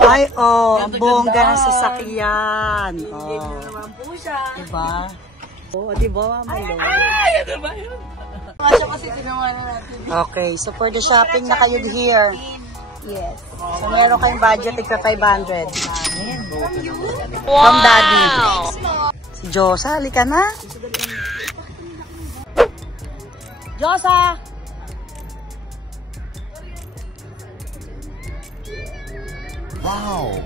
Ay, oh, ang bongga ng sasakyan. Hindi na naman po siya. Diba? Oo, diba, Mama Lo? Ay, ano ba yun? Masya kasi tinawanan natin. Okay, so for the shopping na kayo here. Yes. So meron kayong budget, tigpa 500. From Daddy. Si Josa, halika na. Josa! Wow!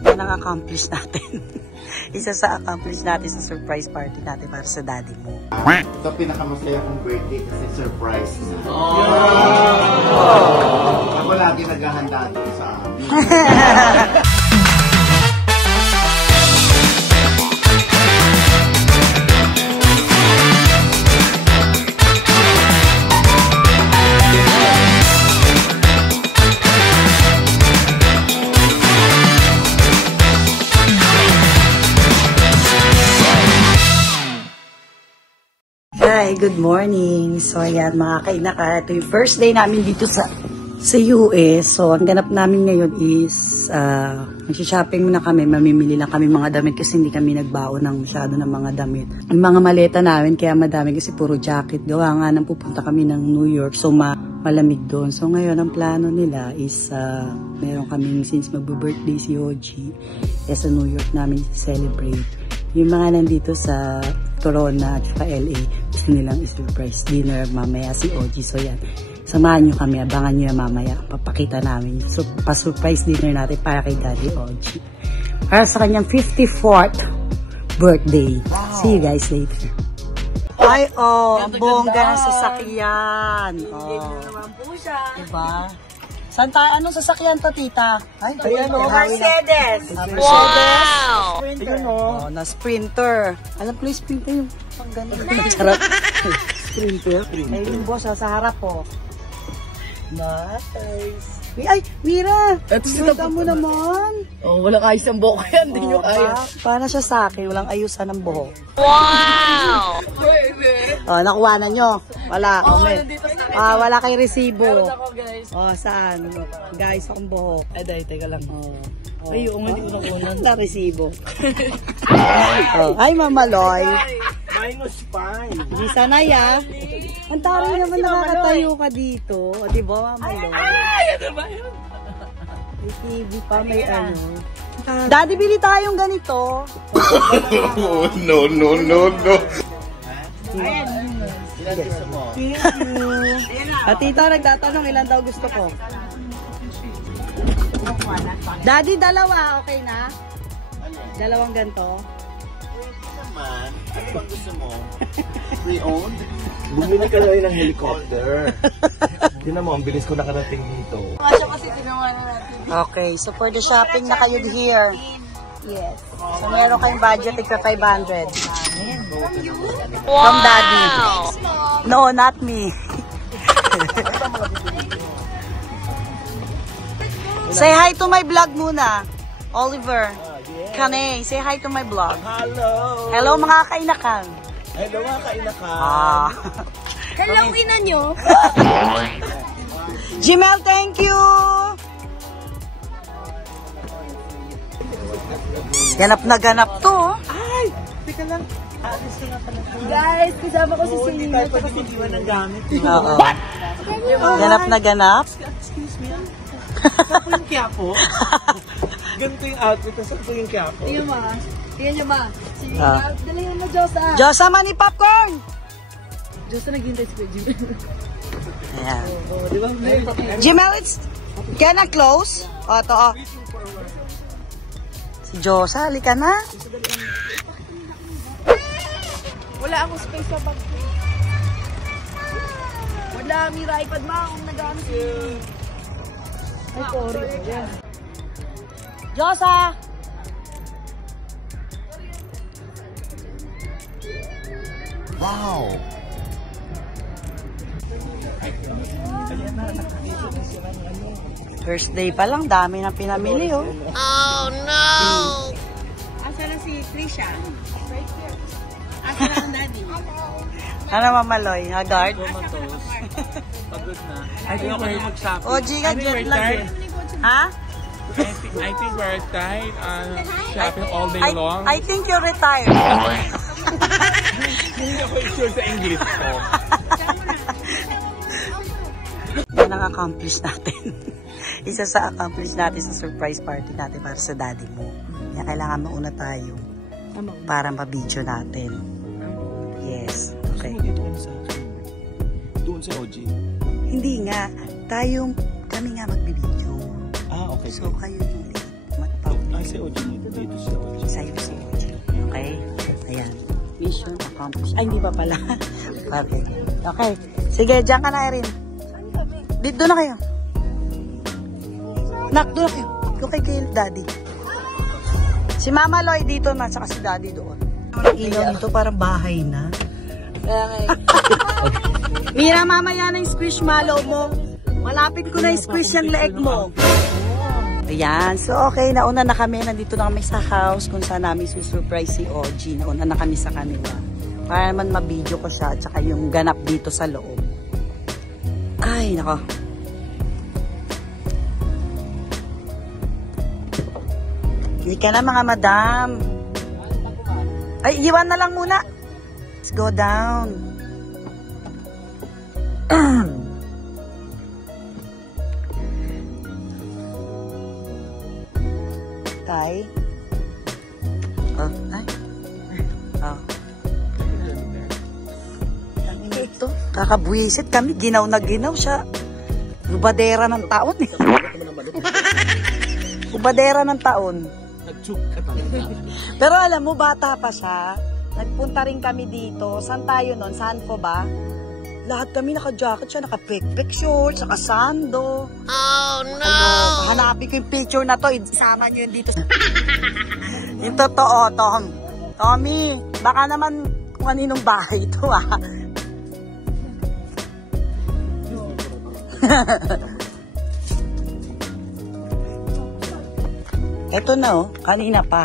Yan ang accomplish natin. Isa sa accomplish natin sa surprise party natin para sa daddy mo. Ito pinakamasaya kong birthday kasi surprise na. Ako lagi naghahanda dito sa amin. Hi, good morning. So ayan mga kainaka, ito yung first day namin dito sa US. So ang ganap namin ngayon is mag-shopping muna kami, mamimili lang kami mga damit kasi hindi kami nagbaon ng masyado ng mga damit. Ang mga maleta namin kaya madami kasi puro jacket. Gawa nga nang pupunta kami ng New York, so malamig doon. So ngayon ang plano nila is meron kaming since magbe-birthday si Oji, sa New York namin celebrate. Yung mga nandito sa Corona at saka LA, gusto nilang surprise dinner mamaya si Oji. So yan, samahan nyo kami, abangan nyo mamaya. Papakita namin. So, pa-surprise dinner natin para kay Daddy Oji. Para sa kanyang 54th birthday. Wow. See you guys later. Ay, oh, ang bongga ng sasakyan. Hindi na naman po siya. Diba? Saan tayo? Anong sasakyan to, tita? Ay, Ayan o, Mercedes. Wow! Sprinter. Oh, na Sprinter. Alam ko yung Sprinter yung pang ganun. Charot. Sprinter. Ay, yung boss, sa harap po. Nice. Ay, Mira! Ito mo naman. Oh, walang ayos ang buhok yan. Hindi nyo kaya. Para siya sa akin, walang ayusan ng buhok. Wow! Oh, nakuha na nyo. Wala. Oh, Comment. nandito sa Wala kay resibo. meron ako, guys. Oh, saan? Guys, akong buhok. Ay, dahil, teka lang. Oh. Ay, yung hindi ko nakunan. Na resibo. Oh. Ay, Mama Loy. Minus 5. Di sanay ah. Ang taray naman nakakatayo ka dito. O, diba, Mama Loy? Ay, ano ba yun? May TV pa, may ano. Daddy, bili tayong ganito. No, no, no, no. Ayan. Ilan gusto mo? Thank you. At tita, nagtatanong ilan daw gusto ko. Daddy, dalawa. Okay na? Dalawang ganito. Naman, ano bang gusto mo? Pre-owned? Bumili ka na rin ng helicopter. Tingnan mo, ang bilis ko nakarating dito. Masya kasi tinawanan natin. Okay, so for the shopping na kayo here. Yes. So meron kayong budget, tigpa 500. From Daddy. No, not me. Say hi to my vlog muna. Oliver. Kane, say hi to my vlog. Hello! Hello mga kainakan. Hello mga kainakan. Hello, ina nyo. Jimel, thank you. Ganap na ganap to. Ay! Teka lang. Alis ka nga pala. Guys, kasama ko si Oo, hindi Selena. tayo pagkakitiwan ng gamit. Oo. Ganap na ganap. Excuse me. Saan po yung Quiapo? Ganito yung outfit. Saan po yung Quiapo? Tingnan mo ha. Tingnan nyo ma. Sige, Ah. dali mo Diyosa. Diyosa, mani popcorn. Diyosa naghintay si Kuya Jim. Ayan. Oh, di ba? Jimel, it's kinda close. O, ito, o. Si Diyosa, halika na. Wala akong space sa bag. Wala, Mira, iPad ma. Kung nag-ano si... Ay, sorry. Yan. Diyosa! Wow! First day pa lang, dami na pinamili, oh. Oh, no! Asa na si Trisha? Right here. Asa na ang daddy? Ano, Mamaloy? Haggard? Pagod na. Ay, di ako kayo mag-shopping. O, Giga, jet lag eh. Ha? I think we're tired shopping all day long. I think you're retired. Hindi ako sure sa English ko. Yan ang accomplish natin. Isa sa accomplish natin sa surprise party natin para sa daddy mo. Kaya kailangan mauna tayo para ma-video natin. Yes. Okay. Doon sa OG. Hindi nga. Kami nga magbibideo. Ah, okay. So, kayo yung magpapalito. Sa OG dito sa OG. Sa'yo si OG. Okay? Ayan. Mission accomplished. Ay, hindi pa pala. Okay. Okay. Sige, dyan ka na, Erin. Dito na kayo. Nak, doon na kayo. Doon kay daddy. Si Mama Loy dito na, saka si daddy doon. Ilaw dito parang bahay na. Mira, mamaya na yung squishmallow mo. Malapit ko na yung squish yung leeg mo. Ayan. So, okay. Nauna na kami. Nandito na kami sa house kung saan namin susurprise si OG. Nauna na kami sa kanila. Para naman ma-video ko siya at saka yung ganap dito sa loob. Ay, nako. Hindi ka na mga madam. Ay, iwan na lang muna. Let's go down. Tay. Oh, ay. Oh. Ito, kakabwisit kami. Ginaw na ginaw siya. Lubadera ng taon eh. Lubadera ng taon. Pero alam mo, bata pa siya. Nagpunta rin kami dito. Saan tayo nun? Saan po ba? Lahat kami naka-jacket siya, naka-pek-pek shorts, naka-sando. Oh, no! Hanapin ko yung picture na to. Isama nyo yun dito. Yung totoo, Tom. Tommy, baka naman kung aninong bahay ito, ah. Ito na, oh. Kanina pa.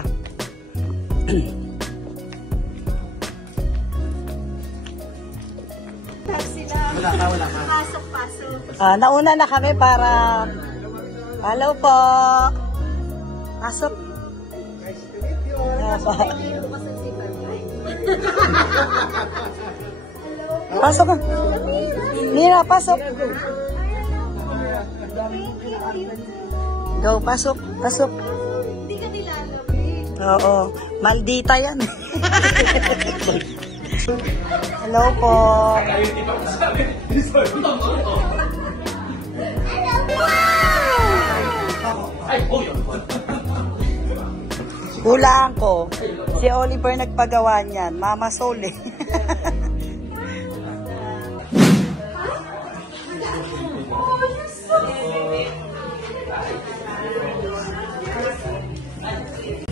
Wala ka. Pasok. Nauna na kami para... Hello po. Pasok. Pasok ka. Mira, pasok. Go, pasok. Pasok. Hindi ka nilalapit. Oo. Maldita yan. Hello po. Hulaan ko. Si Oliver nagpagawa niyan. Mama Sol eh.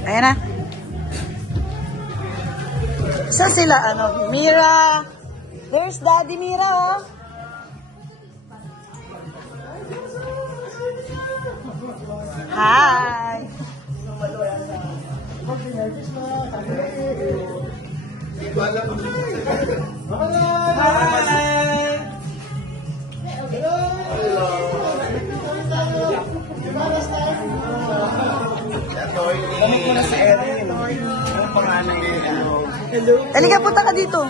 Ayan na. So sila, Mira. There's Daddy Mira, oh. Hi. Hello. Halika, punta ka dito.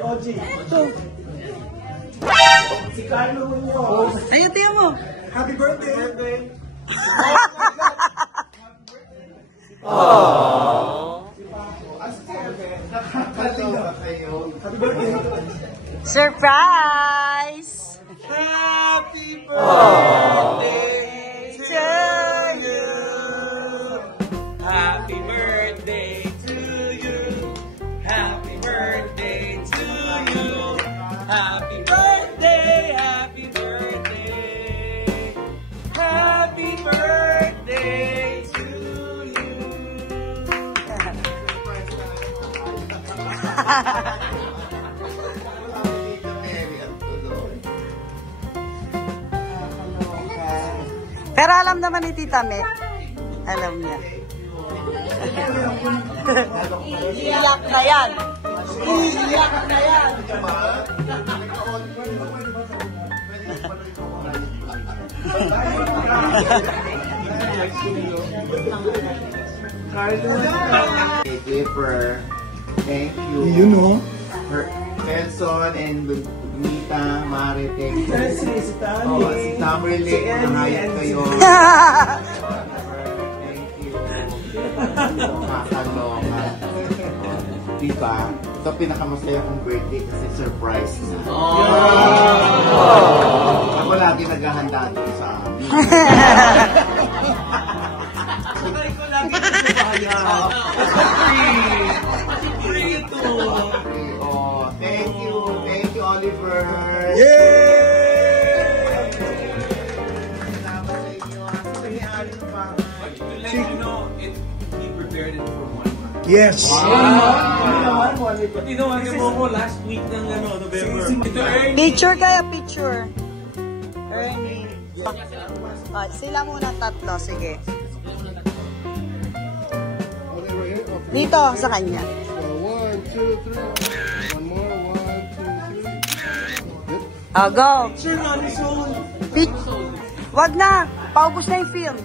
OG. Ito. Si Carlo mo. Tayo mo. Happy birthday. Surprise! Happy birthday To you. Happy birthday to you. Happy birthday to you. Happy birthday, happy birthday. Happy birthday to you. Pero alam naman ni Tita Met. Alam niya. Iyak na yan. Iyak na yan. Clipper. Thank you. You know? Nelson and Nita, Mari, thank you. Si Tami. Oh, si Tamerlane, nahayag kayo. Thank you. Makakaloka. Diba? Ito pinakamasaya kong birthday kasi surprise na. Ako lagi naghahanda dito sa amin. Ikaw lagi nagpapaya. Free ito. Oh, thank you. Thank you, Oliver. Salamat sa inyo. Sino may-ari ng bahay? To let you know, he prepared it for 1 month. Yes. Tinawagan mo ko last week ng November. Ito Ernie. Picture kaya, picture. Ernie. Sila muna tatlo, sige. Dito, sa kanya. 1, 2, 3. One more. 1, 2, 3. Oh, go. Picture on his own. Wag na. Paubos na yung film.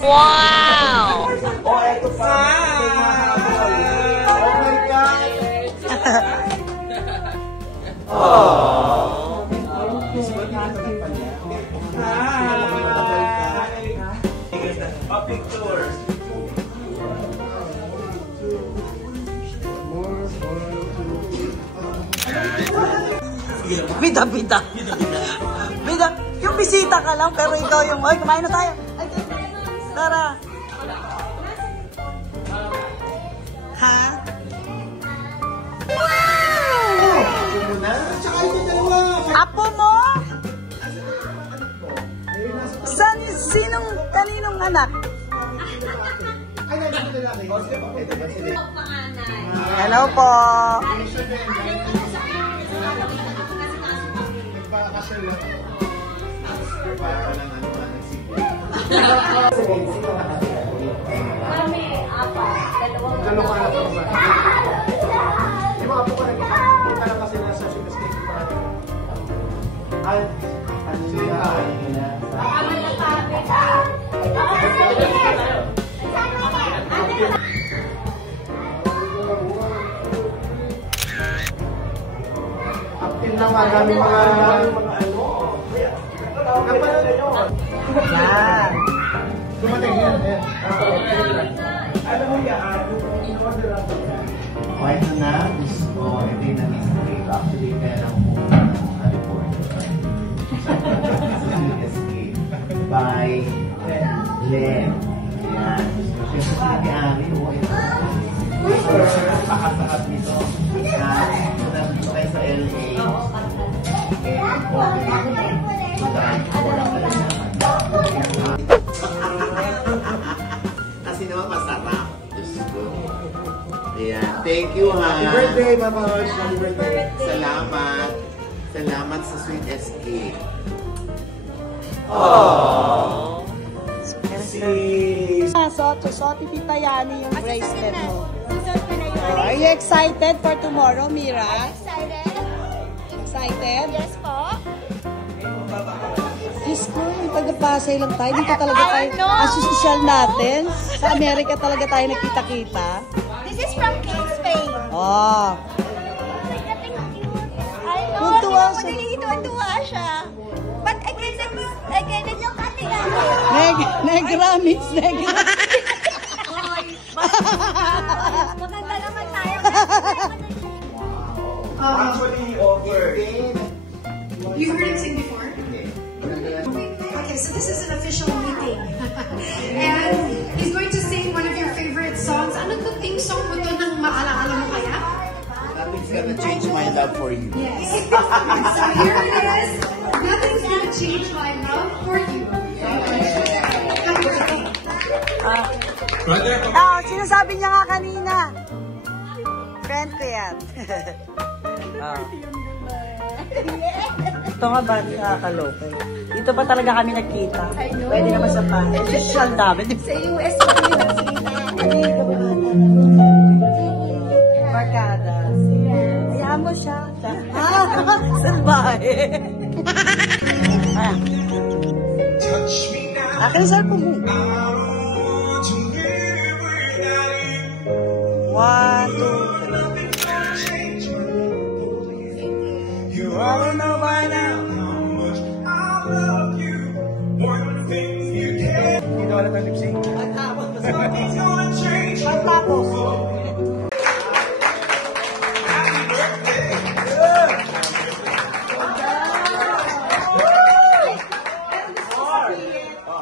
Wow! Oh, eto pa. Oh my God! Hi. Picture. Bida. Bida. Yung bisita ka lang, pero ikaw yung, ay, kumain na tayo. Ay, tara. Ha? Apo mo? Kaninong anak? Hello po. Okay na, gusto ko, ito yung na-escape. Actually, meron ko California. Escape by Len. Ayan. Kasi sinag-ari mo. Pakasarap nito. Nandito tayo sa LA. And okay. Kasi naman masarap. Diyos ko. Ayan. Thank you, ha. Happy birthday, Mama Osh. Happy birthday. Salamat. Salamat sa Sweet Escape. Suot ni Tita Yani yung bracelet mo. Are you excited for tomorrow, Mira? Excited? Excited? Yes po. Diyos ko, yung taga-Pasay lang tayo. Dito talaga tayo. Ang social natin. Sa Amerika talaga tayo nakita-kita. This is from King Spain. Oh. I know. Tuntua siya. Tuntua siya. But I cannot yung kanila. Negra means negra. Maganda naman tayo. Actually, he offered. You heard him sing before? Okay, so this is an official meeting. And he's going to sing one of your favorite songs. Ano to theme song mo to ng maalala mo kaya? Nothing's gonna change my love for you. Yes. So here it is. Nothing's gonna change my love for you. Happy birthday. Sinasabi niya nga kanina. Friend ko yan. Ito nga ba nakakaloka? Dito pa talaga kami nagkita. Pwede naman sa pa. Social namin. Sa US kami nakita. Barkada. Hayaan mo siya. Salbahe. Akin sa po mo. 1, 2, 3. You all know by now how much I love you. More than things you can. Hindi wala tayong lip-sync. Nothing's gonna change. Pagtapos. Happy birthday.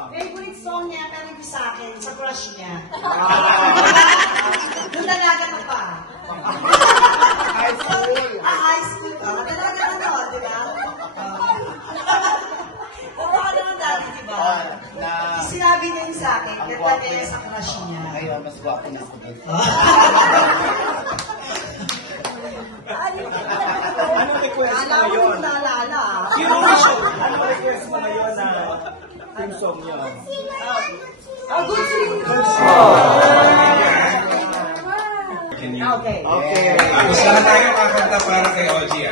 Favorite song niya, pero hindi sa akin, sa crush niya. Doon talaga na pa. High school. High school. Talaga ano, di ba? Oo, ano naman dati, di ba? Sinabi niya yung sa akin, kaya niya sa crush niya. Ngayon, mas guwapo na ako. Anong request mo Alam mo, yun? hindi naalala. Anong request mo ngayon na theme song yun? Good singing. Okay. Okay. Tapos na tayo kakanta para kay Ogie.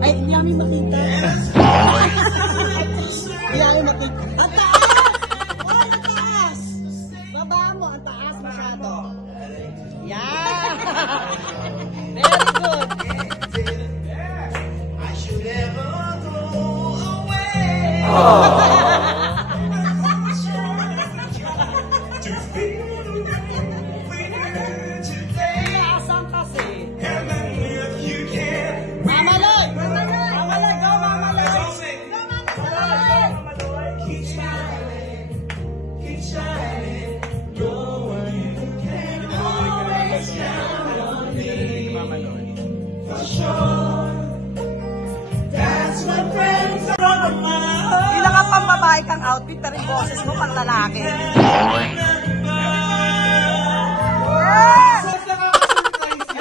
Ay, hindi namin makita. Hindi namin makita. Ang taas! Oh, ang taas! Baba mo, ang taas masyado. Yeah! Very good. I should never go away. Asan kasi? Mamaloy! Mamaloy, go Mamaloy! Keep shining, keep shining. You're one you can always count on me. For sure, that's what friends are of mine. Hindi na ka pang babae kang outfit, pero yung boses mo pang lalaki.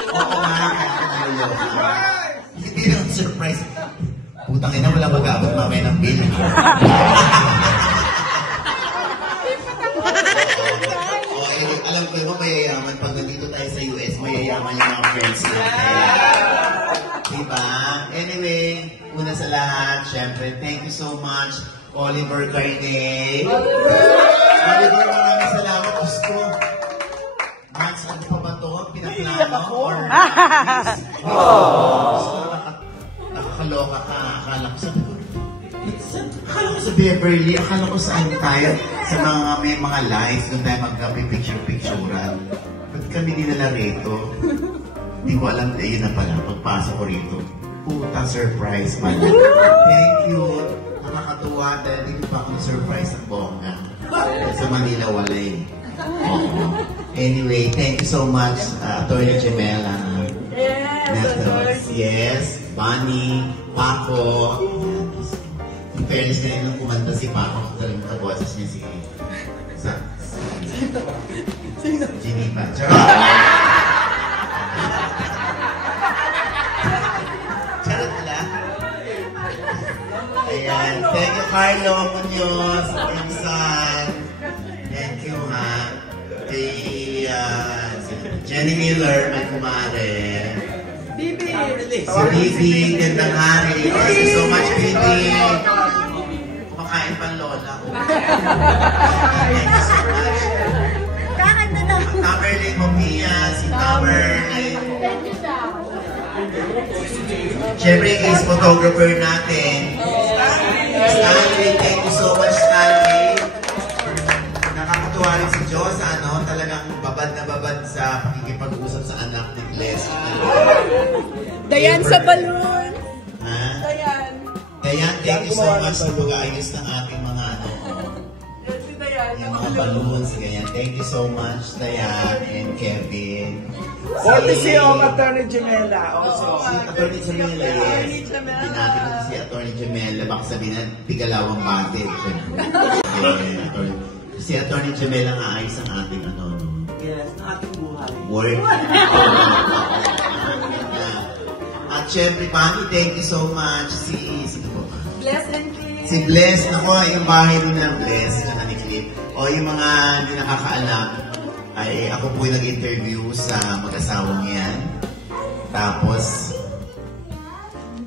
Oo nga, hindi naman surprise. Putang ina, wala mag-abot mamaya ng bill. Alam ko yung mayayaman. Pag nandito tayo sa US, mayayaman yung mga friends natin. Diba? Anyway, una sa lahat, syempre, thank you so much, Oliver Carne. Oliver, maraming salamat. Gusto. Max, ano pa ba ito? Pinaplano? Or nakakaloka ka. Akala ko sa Beverly. Akala ko saan tayo. Sa mga may mga lives. Doon tayo magka-picture-picturean. Ba't kami dinala rito? Hindi ko alam. Yun na pala. Pagpasok ko rito. Puta, surprise man. Thank you. Nakakatuwa dahil dito pa akong surprise ng bongga. Sa Manila, walay. Anyway, thank you so much, Atty. Gemela. Yes, Bunny, Paco. In fairness, kanina nung kumanta si Paco, talagang kaboses niya si Geneva. Charot nila. Ayan, thank you, Carlo Munoz, Insan. Thank you, ha. Kay Jenny Miller, may kumare. Bibi! Si Bibi, gandang hari. Thank you so much, Bibi. Kumakain pang lola. Thank you so much. Kakanta na. Tamerlane Mopia, si Tamerlane. Siyempre, case photographer natin. Stanley, thank you so much, Stanley. Nakakatuwa rin si Diyos, ano, talagang babad na babad sa pakikipag-usap sa anak ni Gles. Dayan sa balloon. Ha? Dayan. Dayan, thank you so much sa pag-aayos ng ating mga yung mga balloons, ganyan. Thank you so much, Dayan and Kevin. Courtesy of Attorney Jamela. Si Attorney Jamela, yes. Pinagin ko si Attorney Jamela. Baka sabihin na, tigalawang bate. Si Attorney Jamela nga ayos ang ating ano, no? Yes, ang ating buhay. Work. At syempre, Pani, thank you so much. Sino po ba? Bless and Clip. Si Bless, naku, yung bahay rin ng Bless, na ni Clip. O yung mga hindi nakakaalam, ay ako po yung nag-interview sa mag-asawang yan. Tapos,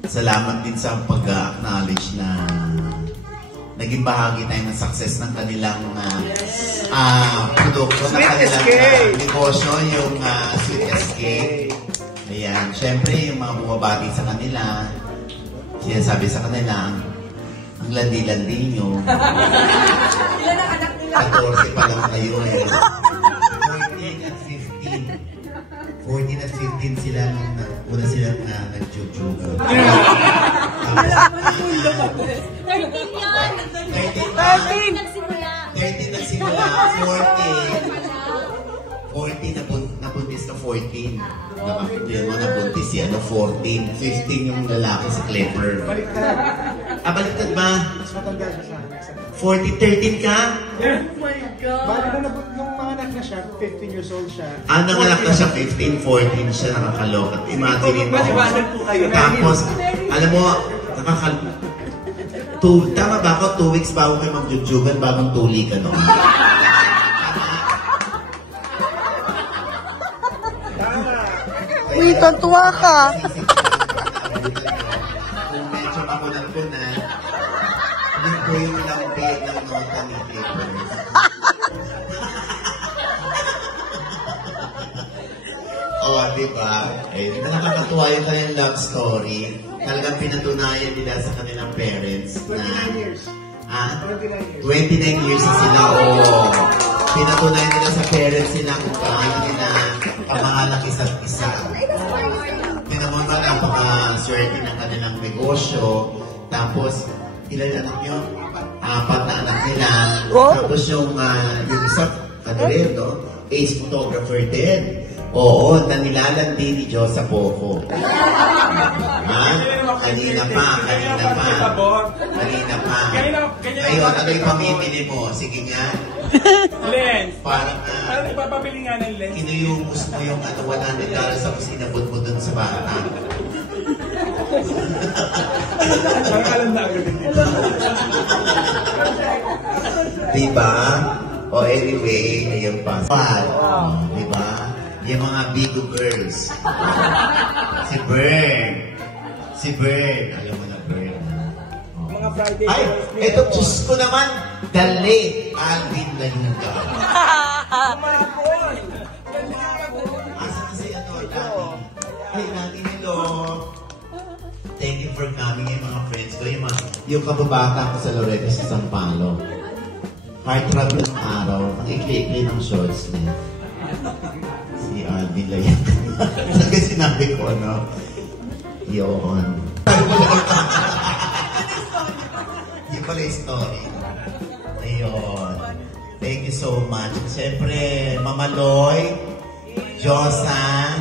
salamat din sa pag-acknowledge na naging bahagi tayo ng success ng kanilang produkto, ng kanilang negosyo, yung Sweet Escape. Ayan, syempre yung mga bumabati sa kanila, sinasabi sa kanila, ang landi-landi nyo. Ilan ang anak nila? 14 pa lang kayo eh. 14 at 15. 14 at 15 sila nung una sila na nag-jujuga. 13 nagsimula. 14 nabuntis na 14. Nabuntis si 14. 15 yung lalaki sa Clever. Baliktad ba? Mas matanda siya sa akin. 13 ka? Yeah. Oh my God! Bali nung mga anak na siya, 15 years old siya. Nanganak na siya, 15, 14 siya, nakakaloka. Imagine mo. Tapos, alam mo, tama ba ako? 2 weeks bago kayo magjujugan, bagong tuli ka noon. Uy, tontuwa ka. Kung medyo makunan ko na, yun po yung lambit ng nota ni Clippers. Diba? Ayun, nakakatuwa yung kanilang love story. Talagang pinatunayan nila sa kanilang parents na 29 years na sila. Pinatunayan nila sa parents nila kung paano nila pamahalang isa't isa. Pinamon ba, napaka-swerte ng kanilang negosyo. Tapos, ilan anak nyo? 4 na anak nila. Tapos yung isa, ace photographer din. Oo, nanilalandi ni Diyos sa Poco. Kanina pa. Ayun, ano yung pamimili mo? Sige nga. Lens. Parang ipapabili nga ng lens. Inuyumus mo yung $100 sa kusina mo dun sa bata. Parang alam na agad. Diba? Anyway, ayun pa. Diba? Yung mga Bigo girls. Si Bern. Alam mo na Bern. Mga Friday. Ay, eto, Diyos ko naman. Dali. Alvin Lanuga. Asa kasi Lani? Ay, Lani, hello. Thank you for coming yung mga friends ko. Yung kababata ko sa Loreto sa Sampalo. Heart travel ng araw. Ang ikli-ikli ng shorts niya. Si Alvin lang yan. Sabi sinabi ko, yun. Yung pala yung story. Ayun. Thank you so much. Siyempre, Mama Loy, Josa,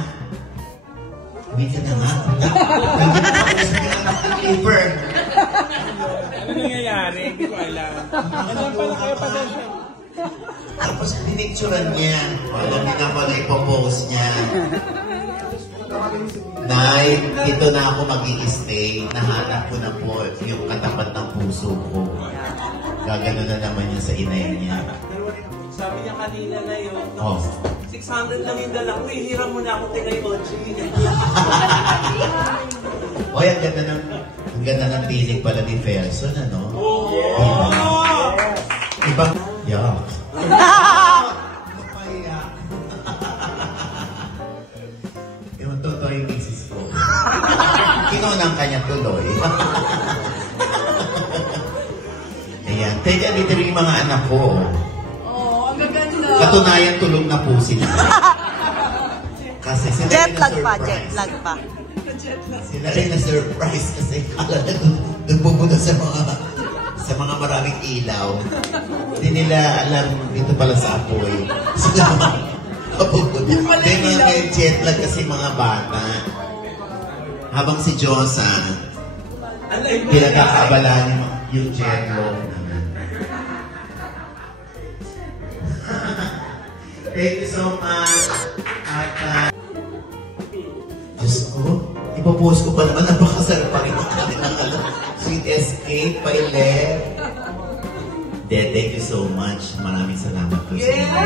Bigyan na nga. Ano nangyayari? Hindi ko alam. Ano pala kayo pa doon siya? Tapos pinicturean niya. Alam niya na pala ipopost niya. Nay, dito na ako mag-i-stay. Nahanap ko na po yung katapat ng puso ko. Gagano na naman niya sa inay niya. Sabi niya kanina na yun. Oh. 600 lang yung dala ko. Hihiram mo na ako tinay Ochi. Oy, ang ganda ng piling pala ni Felson, ano? Oo! Ibang... Yeah. Yung totoo yung misis ko. Kinunang kanya tuloy. Ayan. Teka, dito rin yung mga anak ko. Oh, ang gaganda. Katunayan, tulog na po sila. Kasi sila Jet lag pa, jet lag pa. Sila rin na-surprise kasi kala na nagpupunta sa mga maraming ilaw. Hindi nila alam dito pala sa apoy. Sila mapupunta. Hindi mga may jet lag kasi mga bata. Habang si Josa, pinagkakabalaan yung jet lag naman. Thank you so much. At, Diyos ko, ipapost ko pa naman, napakasarap pa rin ang kanilang Sweet Escape, Pailet. Thank you so much. Maraming salamat po sa inyo.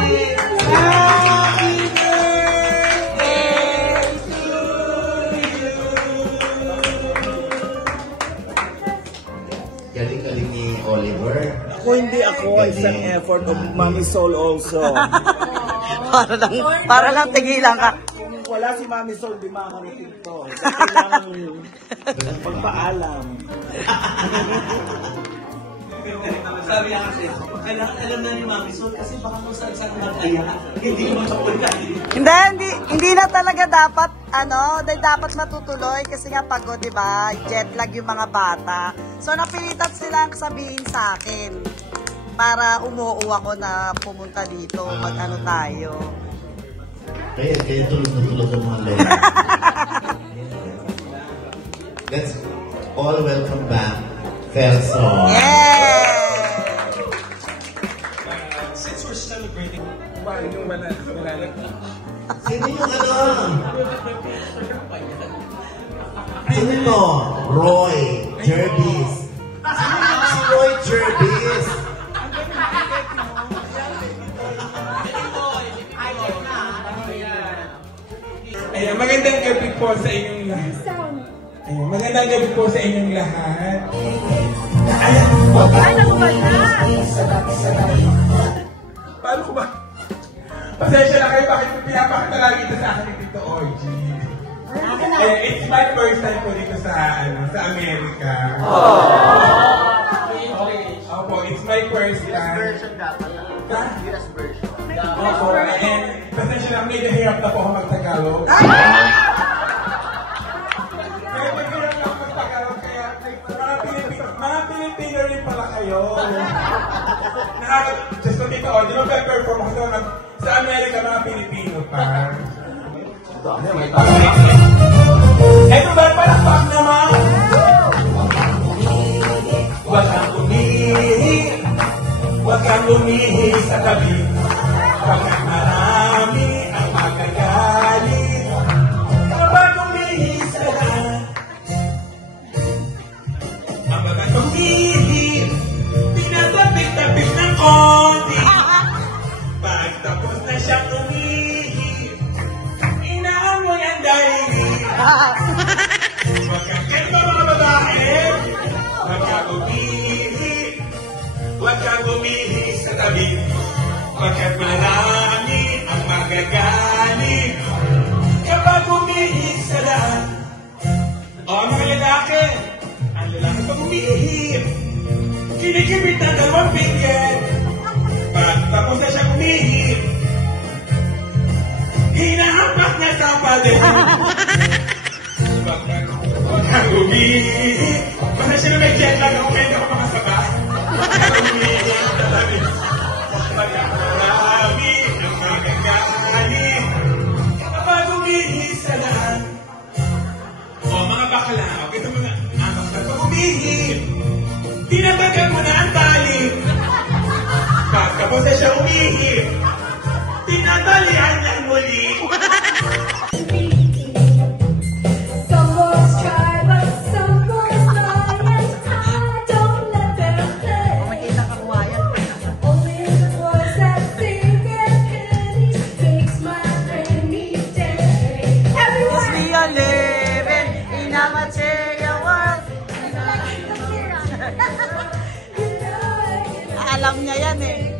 Galing-galing ni Oliver. Ako hindi ako. Isang effort of Mami Soul also. para lang tigilan ka. Kung wala si Mami Soul, di makakarating to. Kailangan pagpaalam. Sabi niya kasi, kailangan alam na ni Mami Soul kasi baka kung saan mag-aya, hindi mo makapunta. Hindi na talaga dapat, dapat matutuloy kasi nga pagod, di ba? Jet lag yung mga bata. So, napilitan silang sabihin sa akin para umuo ako na pumunta dito, mag-ano tayo. Kaya tulog na tulog ang mga lord. Let's all welcome back, Felson. Yeah! Since we're celebrating, Yung malalag. Sino yung Sino ito? Roy Jervis. Si Roy Jervis. Ayan, magandang gabi po sa inyong lahat. Ayan, magandang gabi po sa inyong lahat. Ayan. Paano ko ba? Pasensya na kayo, bakit pinapakita lagi ito sa akin dito, OG? It's my first time po dito sa Amerika. Opo, it's my first time. version dapat. US version. Opo, and pasensya na, medyo hirap na po ako mag-Tagalog. Medyo hirap na ako mag-Tagalog, kaya mga Pilipino rin pala kayo. Just so dito, di ba perform ako sa Amerika, mga Pilipino pa. Eto ba, palakpak naman? Huwag kang umihi, huwag kang umihi sa tabi. Pagkat marami ang magagalit, kapag umihi sa lahat. Ang bagat umihi, pinatapik-tapik ng konti. Pagtapos na siyang umihi, inaamoy ang dahilig. Huwag kang kento mga babae, huwag kang umihi, huwag kang umihi sa tabi. Pagkat marami ang magagaling kapag umihi sa lahat. O mga lalaki, ang lalaki pag umihi, kinikibit ang dalawang finger. Pagtapos na siyang umihi, hinahampak niya sa pader. Huwag kang umihi, basta siya na may jet lag ako, kaya hindi ako makasaba. Kapag umihi sa tabi. Pagkat marami ang magagaling kapag umihi sa lahat. O mga bakla, okay ito mga anak na pag umihi, tinatagan mo na ang tali. Pagkapos na siya umihi, tinatalihan niya muli. Some boys try, but some boys lie, and I don't let them play. Only the boys that think and pity makes my rainy day. Everyone, We are living in a material world. Alam niya yan eh.